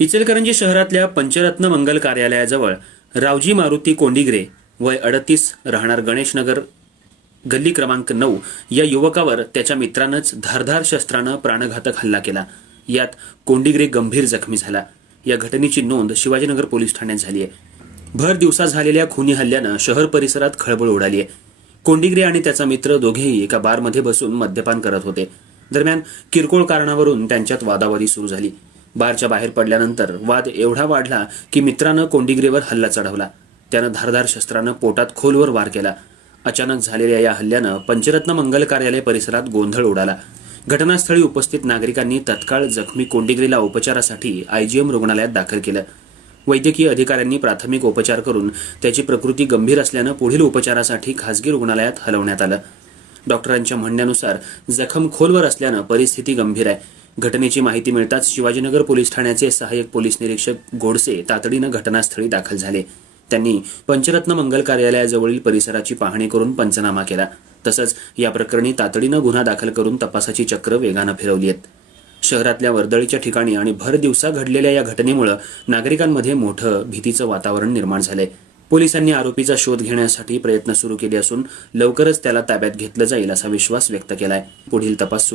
इचलकरंजी शहरातल्या पंचरत्न मंगल कार्यालयाजवळ रावजी मारुती कोंडिग्रे वय 38 राहणार गणेशनगर गल्ली क्रमांक 9 या युवकावर त्याच्या मित्रानंच धारदार शस्त्रानं प्राणघातक हल्ला केला। यात कोंडिग्रे गंभीर जखमी झाला। या घटनेची नोंद शिवाजीनगर पोलीस ठाण्यात झाली आहे। भर दिवसा झालेल्या खुनी हल्ल्यानं शहर परिसरात खळबळ उडाली आहे। कोंडिग्रे आणि त्याचा मित्र दोघेही एका बारमध्ये बसून मद्यपान करत होते। दरम्यान किरकोळ कारणावरून त्यांच्यात वादावादी सुरू झाली। बारच्या बाहेर पडल्यानंतर वाद एवढा वाढला की मित्रानं कोंडिग्रेवर हल्ला चढवला। त्यानं धारदार शस्त्रानं पोटात खोलवर वार केला। अचानक झालेल्या या हल्ल्यानं पंचरत्न मंगल कार्यालय परिसरात गोंधळ उडाला। घटनास्थळी उपस्थित नागरिकांनी तत्काळ जखमी कोंडिग्रेला उपचारासाठी आयजीएम रुग्णालयात दाखल केलं। वैद्यकीय अधिकाऱ्यांनी प्राथमिक उपचार करून त्याची प्रकृती गंभीर असल्यानं पुढील उपचारासाठी खासगी रुग्णालयात हलवण्यात आलं। डॉक्टरांच्या म्हणण्यानुसार जखम खोलवर असल्यानं परिस्थिती गंभीर आहे। घटनेची माहिती मिळताच शिवाजीनगर पोलीस ठाण्याचे सहाय्यक पोलीस निरीक्षक गोडसे तातडीनं घटनास्थळी दाखल झाले। त्यांनी पंचरत्न मंगल कार्यालयाजवळील परिसराची पाहणी करून पंचनामा केला। तसंच या प्रकरणी तातडीनं गुन्हा दाखल करून तपासाची चक्र वेगानं फिरवली आहेत। शहरातल्या वर्दळीच्या ठिकाणी आणि भर दिवसा घडलेल्या या घटनेमुळे नागरिकांमध्ये मोठं भीतीचं वातावरण निर्माण झालंय। पोलिसांनी आरोपीचा शोध घेण्यासाठी प्रयत्न सुरू केले असून लवकरच त्याला ताब्यात घेतलं जाईल असा विश्वास व्यक्त केलाय। पुढील तपास